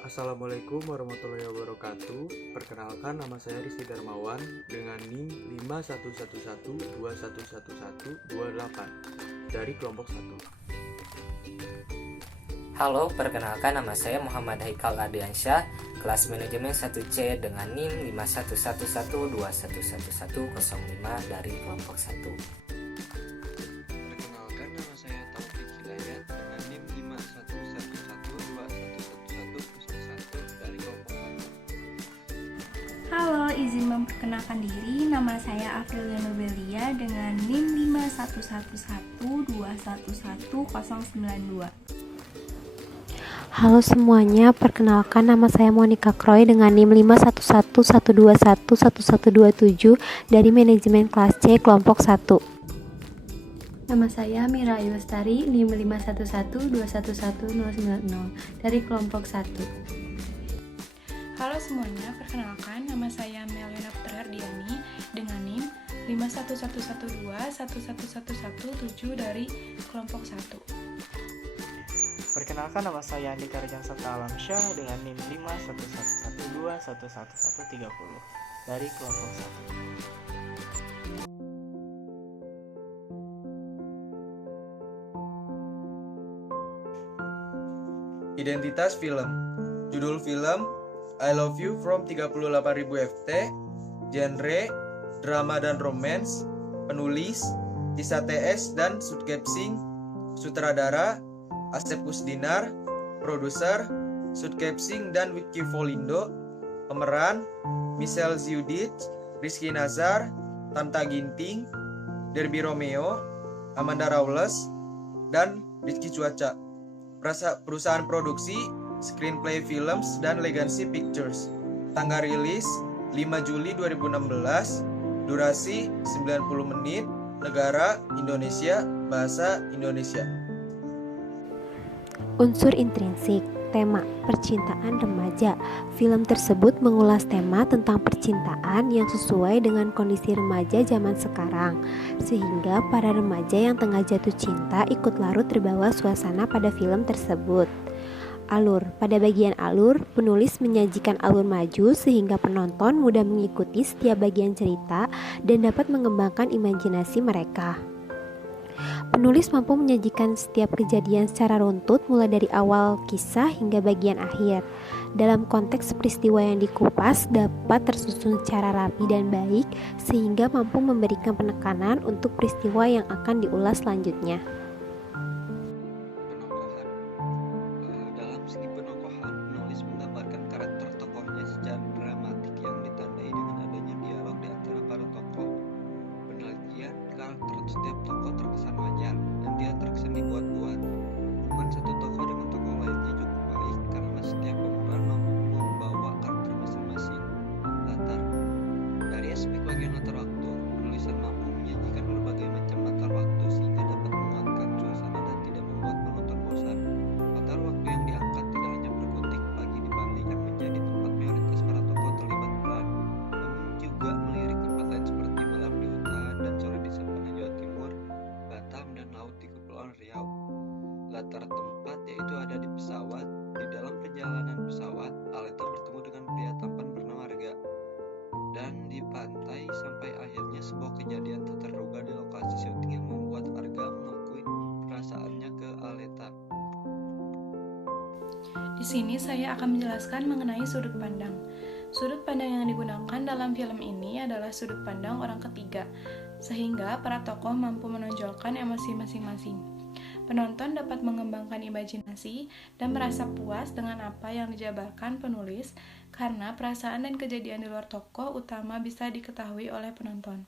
Assalamualaikum warahmatullahi wabarakatuh. Perkenalkan, nama saya Rizky Darmawan dengan NIM 5111211128 dari kelompok 1. Halo, perkenalkan nama saya Muhammad Haikal Adiansyah, kelas manajemen 1C dengan NIM 5111211105 dari kelompok 1. Perkenalkan, nama saya Taufik Hidayat dengan NIM 5111211101 dari kelompok 1. Halo, izin memperkenalkan diri. Nama saya Afrilia Nobelia dengan NIM 511121111092. Halo semuanya, perkenalkan nama saya Monica Kroy dengan NIM 5111211127 dari manajemen kelas C kelompok 1. Nama saya Mira Ayu Lestari, NIM 5112111090 dari kelompok 1. Halo semuanya, perkenalkan nama saya Melina Putrahardiani dengan NIM 5111121117 dari kelompok 1. Perkenalkan, nama saya Andika Rejang Sabta Alamsyah dengan NIM 5111211130 dari kelompok 1. Identitas film. Judul film I Love You from 38.000 FT. Genre drama dan romance. Penulis Tisa TS dan Sudkepsing. Sutradara Asep Kusdinar. Produser Sudkepsing dan Wiki Volindo. Pemeran Michelle Ziudit, Rizky Nazar, Tanta Ginting, Derby Romeo, Amanda Rawles, dan Rizky Cuaca. Perusahaan produksi Screenplay Films dan Legacy Pictures. Tanggal rilis 5 Juli 2016. Durasi 90 menit. Negara Indonesia. Bahasa Indonesia. Unsur intrinsik. Tema percintaan remaja. Film tersebut mengulas tema tentang percintaan yang sesuai dengan kondisi remaja zaman sekarang, sehingga para remaja yang tengah jatuh cinta ikut larut terbawa suasana pada film tersebut. Alur. Pada bagian alur, penulis menyajikan alur maju sehingga penonton mudah mengikuti setiap bagian cerita dan dapat mengembangkan imajinasi mereka. Penulis mampu menyajikan setiap kejadian secara runtut mulai dari awal kisah hingga bagian akhir. Dalam konteks peristiwa yang dikupas dapat tersusun secara rapi dan baik sehingga mampu memberikan penekanan untuk peristiwa yang akan diulas selanjutnya. Penokohan. Dalam segi penokohan, penulis menggambarkan karakter tokohnya secara dramatik yang ditandai dengan adanya dialog di antara para tokoh. Penelitian karakter setiap tokoh terkesan wajar dan tidak terkesan dibuat-buat. Hubungan satu tokoh dengan tokoh lainnya cukup baik karena setiap pemeran mampu membawa karakter masing-masing. Latar. Dari aspek bagian latar waktu, penulisan mampu menyajikan berbagai macam latar waktu sehingga dapat menguatkan suasana dan tidak membuat penonton bosan. Latar waktu yang diangkat tidak hanya berkutik pagi di Bali yang menjadi tempat mayoritas para tokoh terlibat peran, namun juga melirik tempat lain seperti malam di hutan dan sore di Sempena Jawa Timur, Batam, dan laut di Kepulauan Riau. Latar tempat yaitu ada di pesawat. Di dalam perjalanan pesawat, Aleta bertemu dengan pria tampan bernama Arga. Dan di pantai sampai akhirnya sebuah kejadian tak terduga di lokasi syuting yang membuat Arga mengakui perasaannya ke Aleta. Di sini saya akan menjelaskan mengenai sudut pandang. Sudut pandang yang digunakan dalam film ini adalah sudut pandang orang ketiga, sehingga para tokoh mampu menonjolkan emosi masing-masing. Penonton dapat mengembangkan imajinasi dan merasa puas dengan apa yang dijabarkan penulis karena perasaan dan kejadian di luar tokoh utama bisa diketahui oleh penonton.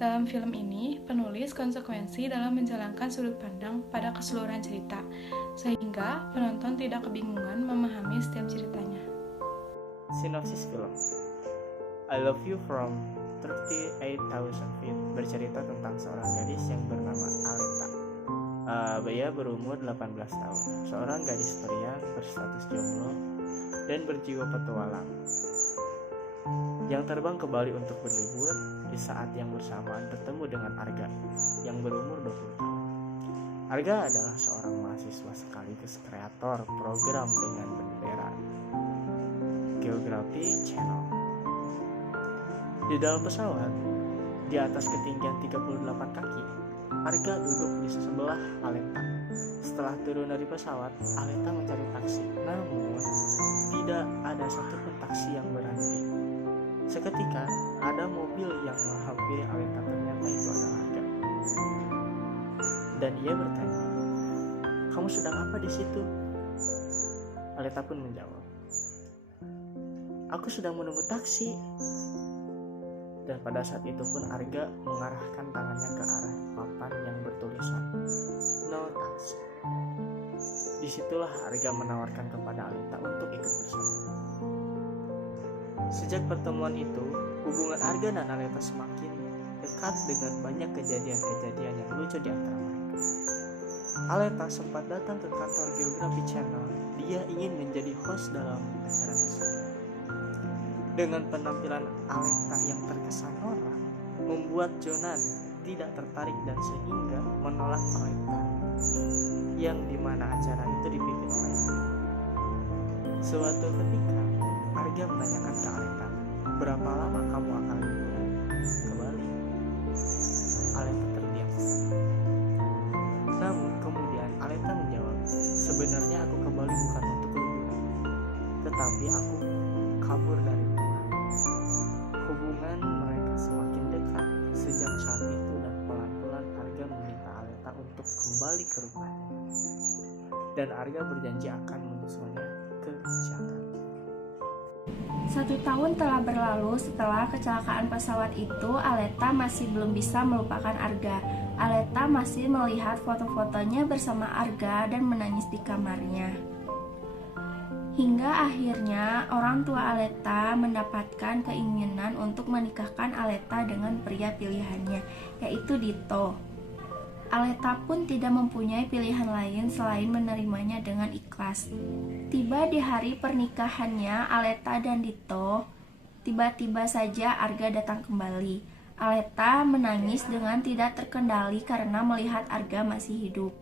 Dalam film ini, penulis konsekuensi dalam menjalankan sudut pandang pada keseluruhan cerita, sehingga penonton tidak kebingungan memahami setiap ceritanya. Sinopsis film I Love You from 38,000 Feet bercerita tentang seorang gadis yang bernama Aleta. Ia berumur 18 tahun, seorang gadis pria berstatus jomblo dan berjiwa petualang yang terbang ke Bali untuk berlibur. Di saat yang bersamaan bertemu dengan Arga yang berumur 20 tahun. Arga adalah seorang mahasiswa sekaligus kreator program dengan bendera Geography Channel. Di dalam pesawat, di atas ketinggian 38 kaki, Arga duduk di sebelah Aleta. Setelah turun dari pesawat, Aleta mencari taksi. Namun, tidak ada satupun taksi yang berhenti. Seketika, ada mobil yang menghampiri Aleta. Ternyata itu adalah Arga. Dan ia bertanya, "Kamu sedang apa di situ?" Aleta pun menjawab, "Aku sedang menunggu taksi." Dan pada saat itu pun Arga mengarahkan tangannya ke arah papan yang bertulisan "No taxi". Disitulah Arga menawarkan kepada Aleta untuk ikut bersama. Sejak pertemuan itu, hubungan Arga dan Aleta semakin dekat dengan banyak kejadian-kejadian yang lucu di antara mereka. Aleta sempat datang ke kantor Geography Channel. Dia ingin menjadi host dalam acara tersebut. Dengan penampilan Aleta yang terkesan norak, membuat Jonan tidak tertarik dan sehingga menolak Aleta, yang dimana acara itu dipimpin oleh Arga. Suatu ketika, Arga menanyakan ke Aleta, "Berapa lama kamu akan liburan ke Bali?" Aleta terdiam sesaat. Namun kemudian Aleta menjawab, "Sebenarnya aku ke Bali bukan untuk liburan, tetapi aku kabur dari rumah." Hubungan mereka semakin dekat sejak saat itu dan pelan-pelan Arga meminta Aleta untuk kembali ke rumahnya. Dan Arga berjanji akan menyusulnya ke Jakarta. 1 tahun telah berlalu setelah kecelakaan pesawat itu. Aleta masih belum bisa melupakan Arga. Aleta masih melihat foto-fotonya bersama Arga dan menangis di kamarnya. Hingga akhirnya orang tua Aleta mendapatkan keinginan untuk menikahkan Aleta dengan pria pilihannya, yaitu Dito. Aleta pun tidak mempunyai pilihan lain selain menerimanya dengan ikhlas. Tiba di hari pernikahannya Aleta dan Dito, tiba-tiba saja Arga datang kembali. Aleta menangis dengan tidak terkendali karena melihat Arga masih hidup.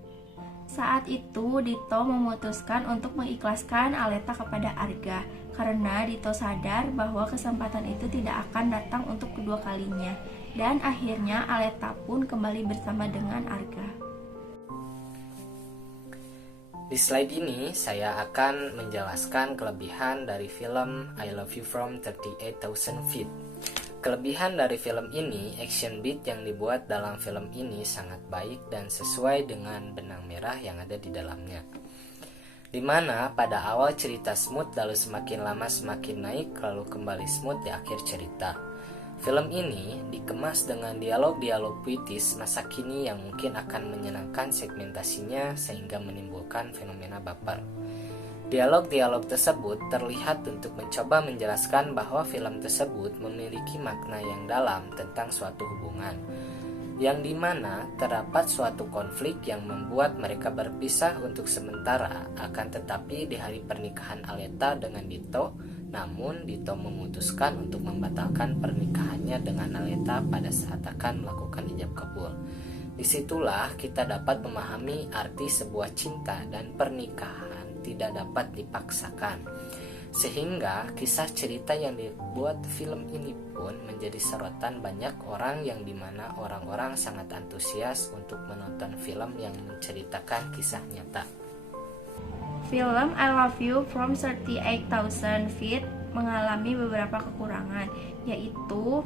Saat itu Dito memutuskan untuk mengikhlaskan Aleta kepada Arga karena Dito sadar bahwa kesempatan itu tidak akan datang untuk kedua kalinya, dan akhirnya Aleta pun kembali bersama dengan Arga. Di slide ini saya akan menjelaskan kelebihan dari film I Love You From 38,000 Feet. Kelebihan dari film ini, action beat yang dibuat dalam film ini sangat baik dan sesuai dengan benang merah yang ada di dalamnya. Dimana pada awal cerita smooth lalu semakin lama semakin naik lalu kembali smooth di akhir cerita. Film ini dikemas dengan dialog-dialog puitis masa kini yang mungkin akan menyenangkan segmentasinya sehingga menimbulkan fenomena baper. Dialog-dialog tersebut terlihat untuk mencoba menjelaskan bahwa film tersebut memiliki makna yang dalam tentang suatu hubungan, yang dimana terdapat suatu konflik yang membuat mereka berpisah untuk sementara. Akan tetapi di hari pernikahan Aleta dengan Dito, namun Dito memutuskan untuk membatalkan pernikahannya dengan Aleta pada saat akan melakukan ijab kabul. Disitulah kita dapat memahami arti sebuah cinta dan pernikahan tidak dapat dipaksakan, sehingga kisah cerita yang dibuat film ini pun menjadi sorotan banyak orang, yang dimana orang-orang sangat antusias untuk menonton film yang menceritakan kisah nyata. Film I Love You From 38,000 Feet mengalami beberapa kekurangan, yaitu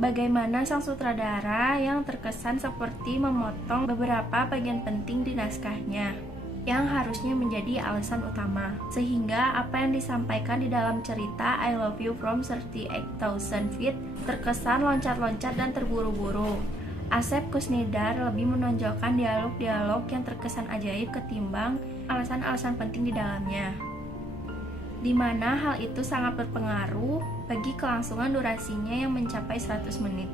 bagaimana sang sutradara yang terkesan seperti memotong beberapa bagian penting di naskahnya yang harusnya menjadi alasan utama, sehingga apa yang disampaikan di dalam cerita I Love You From 38,000 Feet terkesan loncat-loncat dan terburu-buru. Asep Kusnidar lebih menonjolkan dialog-dialog yang terkesan ajaib ketimbang alasan-alasan penting di dalamnya, di mana hal itu sangat berpengaruh bagi kelangsungan durasinya yang mencapai 100 menit.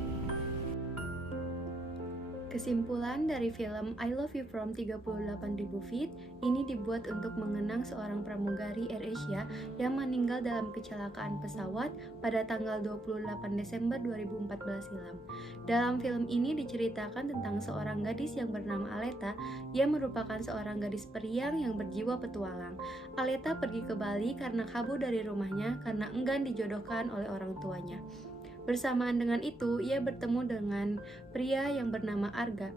Kesimpulan dari film I Love You From 38.000 Feet ini dibuat untuk mengenang seorang pramugari AirAsia yang meninggal dalam kecelakaan pesawat pada tanggal 28 Desember 2014 silam. Dalam film ini diceritakan tentang seorang gadis yang bernama Aleta yang merupakan seorang gadis periang yang berjiwa petualang. Aleta pergi ke Bali karena kabur dari rumahnya karena enggan dijodohkan oleh orang tuanya. Bersamaan dengan itu, ia bertemu dengan pria yang bernama Arga,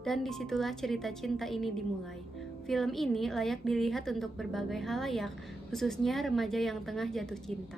dan disitulah cerita cinta ini dimulai. Film ini layak dilihat untuk berbagai halayak, khususnya remaja yang tengah jatuh cinta.